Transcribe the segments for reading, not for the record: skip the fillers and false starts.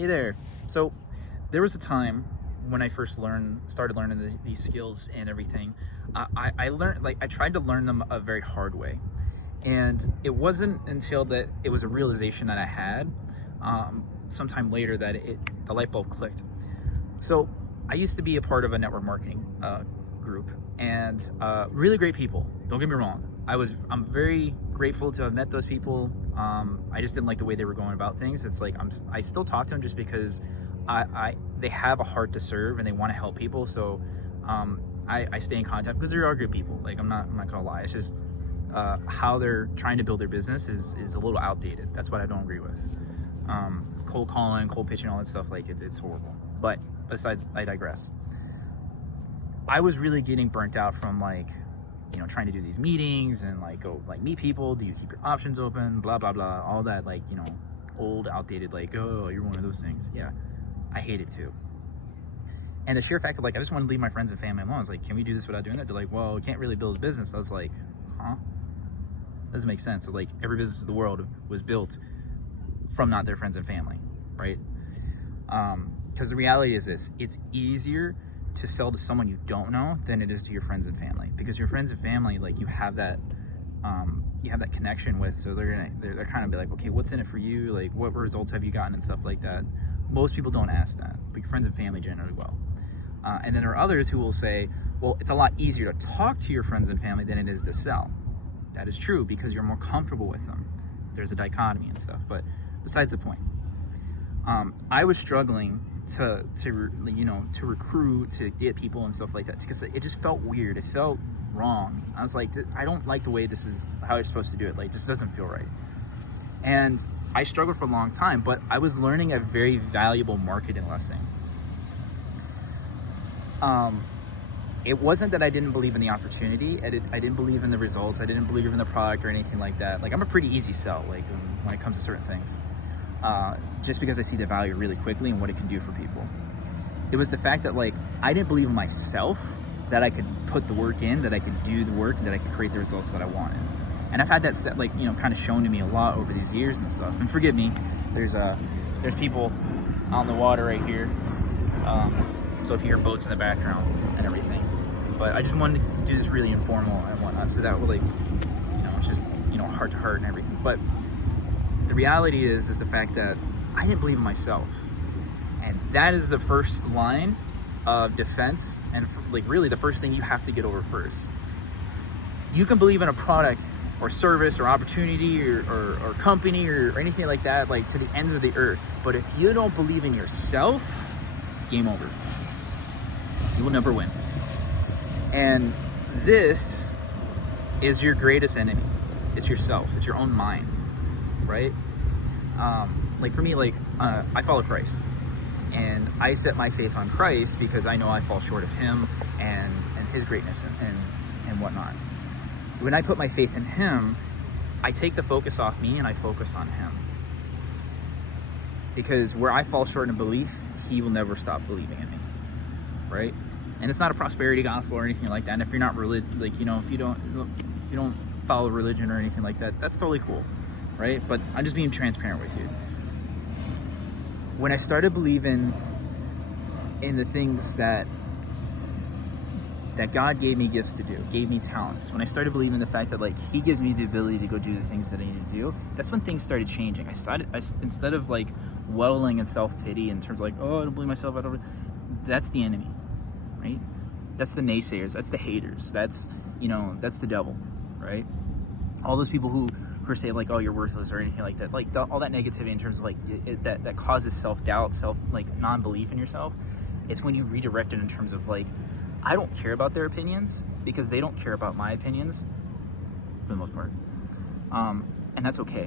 Hey there. So there was a time when I first started learning these skills and everything. I learned, like, I tried to learn them a very hard way, and it wasn't until that it was a realization that I had sometime later that the light bulb clicked. So I used to be a part of a network marketing group, and really great people. Don't get me wrong. I'm very grateful to have met those people. I just didn't like the way they were going about things. It's like I still talk to them just because they have a heart to serve and they want to help people. So I stay in contact because they are good people. Like I'm not gonna lie. It's just how they're trying to build their business is a little outdated. That's what I don't agree with. Cold calling, cold pitching, all that stuff, like it's horrible. But besides, I digress. I was really getting burnt out from trying to do these meetings and go meet people, do secret options open, blah blah blah, all that old outdated oh, you're one of those things. Yeah, I hate it too. And the sheer fact of I just want to leave my friends and family alone. I was like, can we do this without doing that? They're like, well, we can't really build a business. I was like, huh? Doesn't make sense. So every business in the world was built from not their friends and family, right? Because the reality is this: it's easier to sell to someone you don't know than it is to your friends and family, because your friends and family, you have that connection with, so they're kind of be like, okay, what's in it for you, what results have you gotten and stuff like that. Most people don't ask that, but your friends and family generally will. And then there are others who will say, well, it's a lot easier to talk to your friends and family than it is to sell. That is true, because you're more comfortable with them. There's a dichotomy and stuff, but besides the point. I was struggling to recruit, to get people and stuff like that, because it just felt weird. It felt wrong. I was like, I don't like the way this is how you're supposed to do it. This doesn't feel right. And I struggled for a long time, but I was learning a very valuable marketing lesson. It wasn't that I didn't believe in the opportunity. I didn't believe in the results. I didn't believe in the product or anything like that. I'm a pretty easy sell, when it comes to certain things. Just because I see the value really quickly and what it can do for people. It was the fact that I didn't believe in myself, that I could put the work in, that I could do the work, that I could create the results that I wanted. And I've had that kind of shown to me a lot over these years and stuff. And forgive me, there's people on the water right here. So if you hear boats in the background and everything. But I just wanted to do this really informal and whatnot, so that way, it's just, heart to heart and everything. But the reality is the fact that I didn't believe in myself. And that is the first line of defense, and really the first thing you have to get over first. You can believe in a product or service or opportunity or company or anything like that, to the ends of the earth. But if you don't believe in yourself, game over. You will never win. And this is your greatest enemy. It's yourself. It's your own mind. Right? For me, I follow Christ, and I set my faith on Christ because I know I fall short of Him and His greatness and whatnot. When I put my faith in Him, I take the focus off me and I focus on Him. Because where I fall short in belief, He will never stop believing in me, right? And it's not a prosperity gospel or anything like that. And if you're not religious, if you don't follow religion or anything like that, that's totally cool. Right? But I'm just being transparent with you. When I started believing in the things that God gave me gifts to do, gave me talents, when I started believing the fact that He gives me the ability to go do the things that I need to do, that's when things started changing. Instead of wallowing in self-pity in terms of oh, I don't believe myself, that's the enemy, right? That's the naysayers, that's the haters, that's the devil, right? All those people who say oh, you're worthless or anything like that, all that negativity in terms of that causes self-doubt, non-belief in yourself. It's when you redirect it in terms of I don't care about their opinions because they don't care about my opinions for the most part, and that's okay.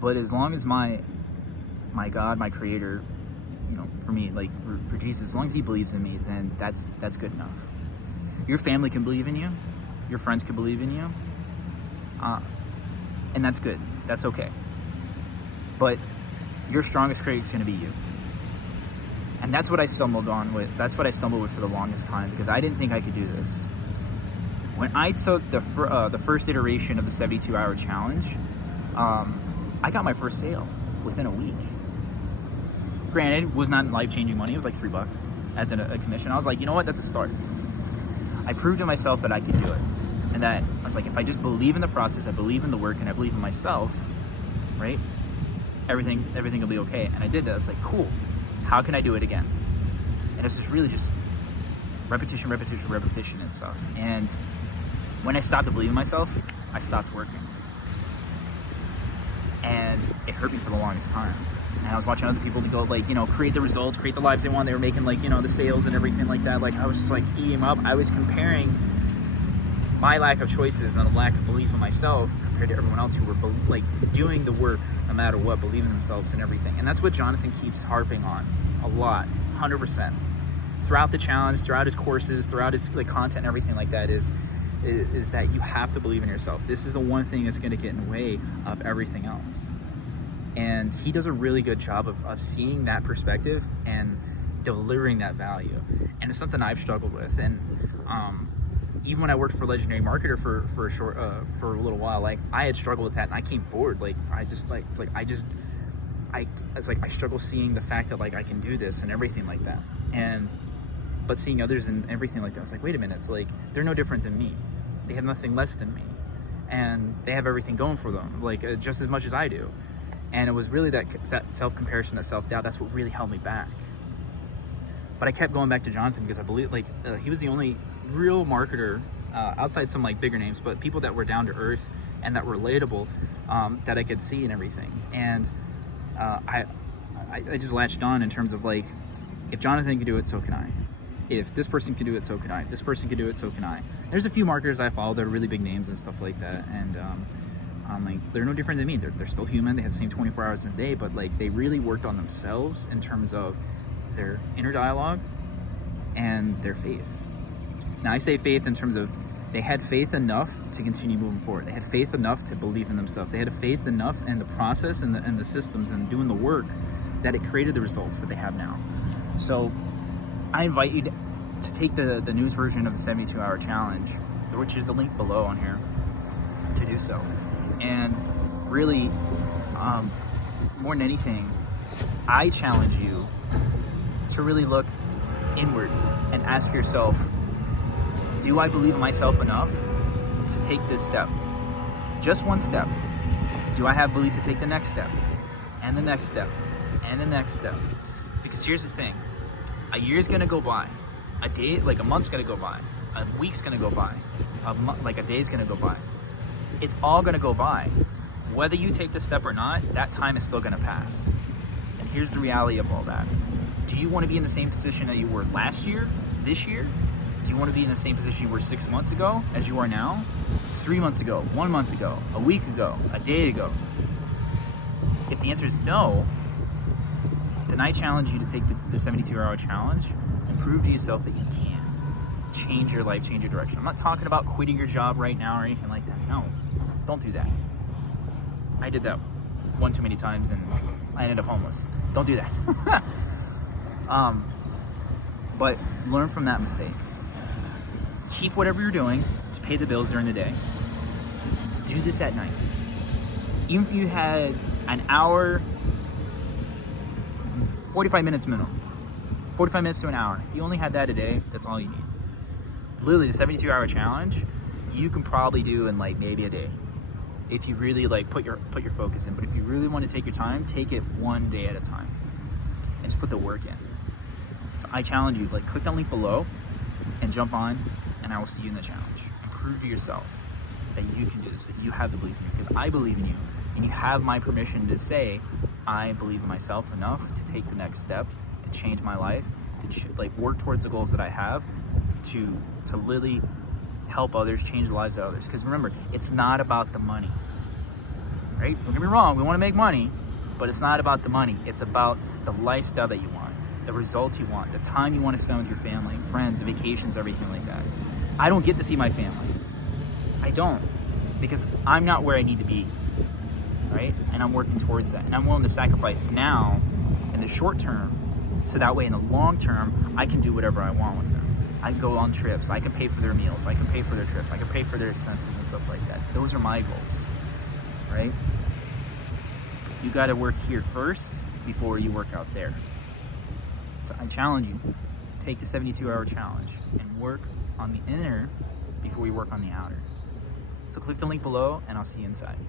But as long as my God, my Creator, for me, for Jesus, as long as He believes in me, then that's good enough. Your family can believe in you, your friends can believe in you. And that's good. That's okay. But your strongest critic is going to be you. And that's what I stumbled on with. That's what I stumbled with for the longest time, because I didn't think I could do this. When I took the first iteration of the 72-hour challenge, I got my first sale within a week. Granted, was not life-changing money. It was like $3 as a commission. I was like, you know what? That's a start. I proved to myself that I could do it. And that I was like, if I just believe in the process, I believe in the work, and I believe in myself, right? Everything will be okay. And I did that. I was like, cool. How can I do it again? And it's just really just repetition and stuff. And when I stopped to believe in myself, I stopped working. And it hurt me for the longest time. And I was watching other people to go, like, you know, create the results, create the lives they want. They were making, like, you know, the sales and everything like that. Like, I was just, like, eating them up. I was comparing my lack of choices and the lack of belief in myself compared to everyone else who were, like, doing the work no matter what, believing in themselves and everything. And that's what Jonathan keeps harping on a lot, 100%. Throughout the challenge, throughout his courses, throughout his, like, content and everything like that is that you have to believe in yourself. This is the one thing that's going to get in the way of everything else. And he does a really good job of seeing that perspective and delivering that value. And it's something I've struggled with. And even when I worked for Legendary Marketer for a little while, like, I had struggled with that, and I came forward. Like, I struggle seeing the fact that, like, I can do this and everything like that. But seeing others and everything like that, I was like, wait a minute, it's like, they're no different than me. They have nothing less than me. And they have everything going for them, like, just as much as I do. And it was really that self-comparison, that self-doubt, that's what really held me back. But I kept going back to Jonathan because I believe, like, he was the only real marketer, outside some, like, bigger names, but people that were down to earth and that were relatable, that I could see and everything. And I just latched on in terms of, like, if Jonathan can do it, so can I. If this person can do it, so can I. If this person can do it, so can I. There's a few marketers I follow that are really big names and stuff like that. And I'm like, they're no different than me. They're still human. They have the same 24 hours in a day, but, like, they really worked on themselves in terms of their inner dialogue and their faith. Now, I say faith in terms of they had faith enough to continue moving forward. They had faith enough to believe in themselves. They had faith enough in the process and the systems and doing the work that it created the results that they have now. So I invite you to take the news version of the 72-hour challenge, which is the link below on here, to do so. And really, more than anything, I challenge you to really look inward and ask yourself, do I believe in myself enough to take this step? Just one step. Do I have belief to take the next step? And the next step? And the next step? Because here's the thing. A year's gonna go by. A day, like a month's gonna go by. A week's gonna go by. Like a day's gonna go by. It's all gonna go by. Whether you take the step or not, that time is still gonna pass. And here's the reality of all that. Do you want to be in the same position that you were last year, this year? Do you want to be in the same position you were 6 months ago as you are now? 3 months ago, 1 month ago, a week ago, a day ago? If the answer is no, then I challenge you to take the 72-hour challenge and prove to yourself that you can change your life, change your direction. I'm not talking about quitting your job right now or anything like that. No, don't do that. I did that one too many times and I ended up homeless. Don't do that. But learn from that mistake. Keep whatever you're doing to pay the bills during the day. Do this at night. Even if you had an hour, 45 minutes minimum. 45 minutes to an hour. If you only had that a day, that's all you need. Literally, the 72-hour challenge, you can probably do in, like, maybe a day. If you really, like, put your focus in. But if you really want to take your time, take it one day at a time. And just put the work in. So I challenge you, like, click that link below and jump on, and I will see you in the challenge. And prove to yourself that you can do this, that you have the belief in you. Because I believe in you, and you have my permission to say, I believe in myself enough to take the next step, to change my life, to work towards the goals that I have, to really help others, change the lives of others. Because remember, it's not about the money, right? Don't get me wrong, we want to make money, but it's not about the money. It's about the lifestyle that you want, the results you want, the time you want to spend with your family, friends, the vacations, everything like that. I don't get to see my family. I don't, because I'm not where I need to be, right? And I'm working towards that. And I'm willing to sacrifice now in the short term, so that way in the long term, I can do whatever I want with them. I can go on trips. I can pay for their meals. I can pay for their trips. I can pay for their expenses and stuff like that. Those are my goals, right? You got to work here first before you work out there. challenge you, take the 72-hour challenge and work on the inner before we work on the outer. So click the link below and I'll see you inside.